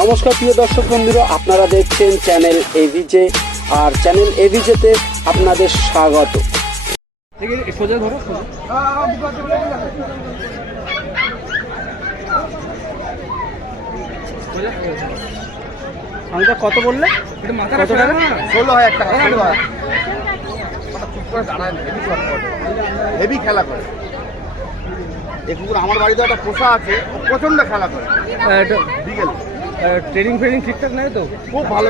নমস্কার প্রিয় দর্শক বন্ধুরা, আপনারা দেখছেন চ্যানেল এভিজে। আর চ্যানেল এভিজেতে আপনাদের স্বাগত। সোজা ধরো, সোজা। কত বললে? কত টাকা? 16,000 টাকা। চুপ করে দাঁড়ায়, হেভি খেলা করে। এই কুকুর আমার বাড়িতে একটা পোষা আছে, প্রচন্ড খেলা করে। বিকেল ট্রেনিং ফ্রেনিং ঠিকঠাক নেই তো? খুব ভালো।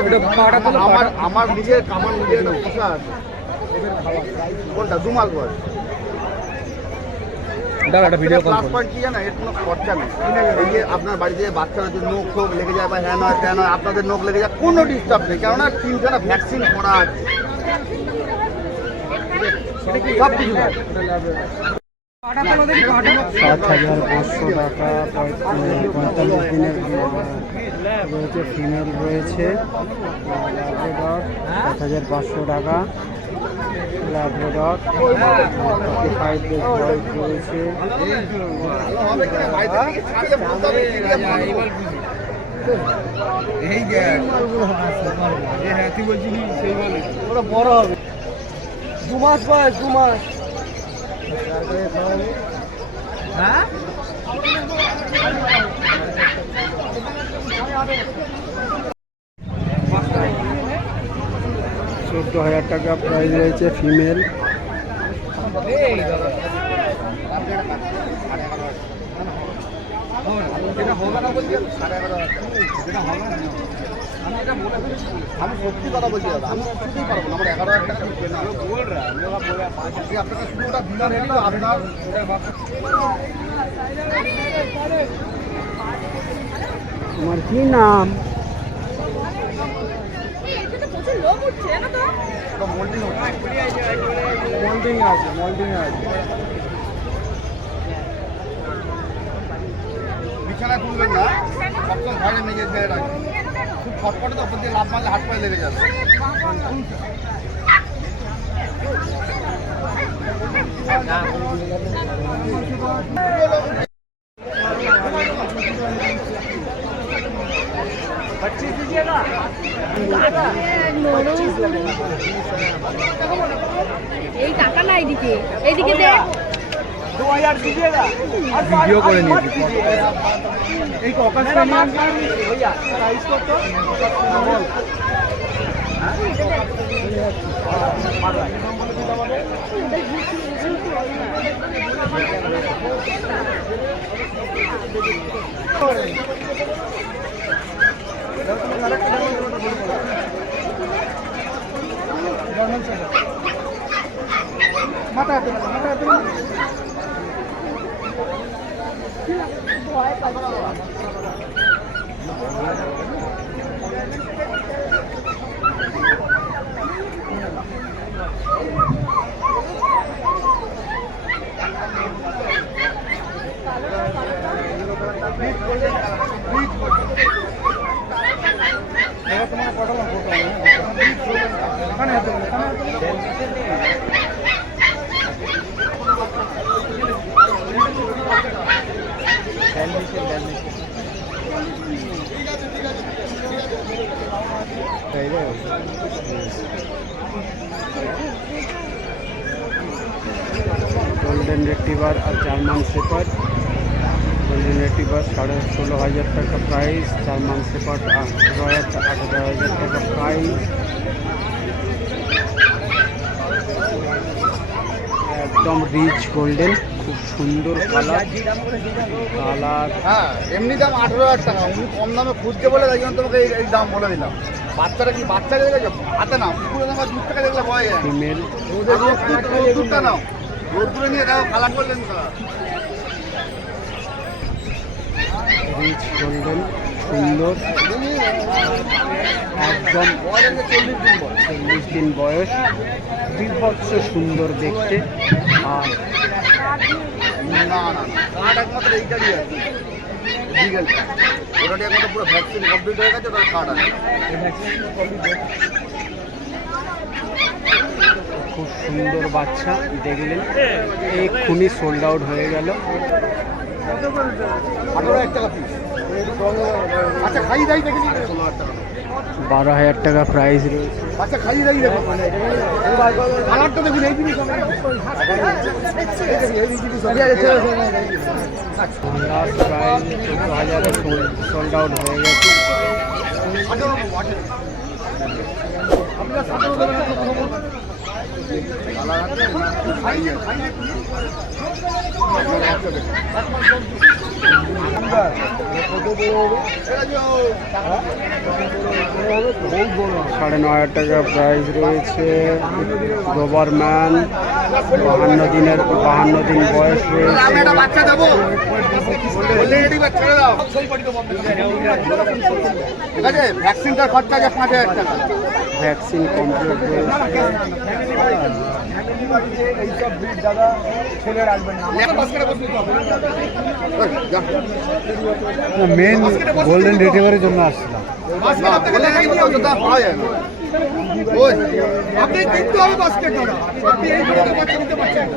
আমার নিজের একটা পোষা আছে। কোনটা? 2 মাস বয়স। ভিডিও প্লাস পয়েন্ট কি জানা, এর কোনো খরচা নেই। এই যে আপনার বাড়িতে বাচ্চারা যদি নখ ফোক লেগে যায় বা হ্যান হয় ত্যান হয়, আপনাদের নখ লেগে যায়, কোনো ডিস্টার্ব নেই। কেননা 3খানা ভ্যাকসিন করা আছে, সব কিছু। 7,500 টাকা 45 দিনের রয়েছে। ফিমেল রয়েছে ল্যাব্রাডর 7,500 টাকা। ল্যাব্রাডর 45 ডেজ বয়স রয়েছে। ওরা বড় হবে, 2 মাস বয়স, 2 মাস। হ্যাঁ, 14,000 টাকা প্রাইস রয়েছে ফিমেল। আমি সত্যি কথা বলছি দাদা, আমি কিছুতেই পারবো না। আমার 11,000 টাকা আপনাকে শুধু ওটা বিনা রেডি। আপনার তোমার কি নাম? বিছানায় তুলবেন না, সবসময় ঘরে মেজে ফেলে রাখবেন। খুব ফটফটে তো ওপর দিয়ে লাভ মারলে হাত পায়ে লেগে যাবে। এই টাকা না, এইদিকে এইদিকে দেখ। ভিডিও করে নিয়েছি। এই মাথা হাতে গোল্ডেন রেট্রিভার আর জার্মান শেপার্ড। গোল্ডেন রেট্রিভার 16,500 টাকা প্রাইস। জার্মান শেপার্ড 18,000 টাকা প্রাইস। একদম রিচ গোল্ডেন, খুব সুন্দর কালার। হ্যাঁ, এমনি দাম 18,000 টাকা। উনি কম দামে খুঁজতে বলে তাই জন্য তোমাকে এই দাম বলে দিলাম। বাচ্চারা কি বাচ্চা দেখে হাতে নাও, পুকুরে আমার 2 টাকা দেখলে ভয় যায়। ফিমেল রোদ্দুরটা নাও, রোদ্দুরে নিয়ে দেখো কালার করলেন। রিচ গোল্ডেন, সুন্দর, একদম 40 দিন বয়স, বিভৎস সুন্দর দেখতে। আর না না না, কার্ড একমাত্র এইটারই আছে, লিগেলটা। ওটা একমাত্র পুরো ভ্যাকসিন কমপ্লিট হয়ে গেছে, তার কার্ড আছে। খুব সুন্দর বাচ্চা দেখলেন, এক্ষুনি সোল্ড আউট হয়ে গেল। 18,000 টাকা পিস। আচ্ছা খাই দাই দেখে নিন 12,000 টাকা প্রাইস রয়েছে। আচ্ছা খাই দাই দেখুন কালারটা দেখুন এই জিনিস লাস্ট প্রাইস 14,000 সোল্ড আউট হয়ে গেছে। সাড়ে 9,000 টাকা প্রাইস রয়েছে। ডোবারম্যান 52 দিন বয়স রয়েছে। বাচ্চা দেবো ঠিক আছে ভ্যাকসিনটার খরচা আছে 5,000 টাকা ভ্যাকসিন কমপ্লিট রয়েছে। মেন গোল্ডেন রিট্রিভারের জন্য আসছিলাম। আপনি কিনতে হবে বাস্কেট দাদা আপনি এই করে বাচ্চা নিতে পারছেন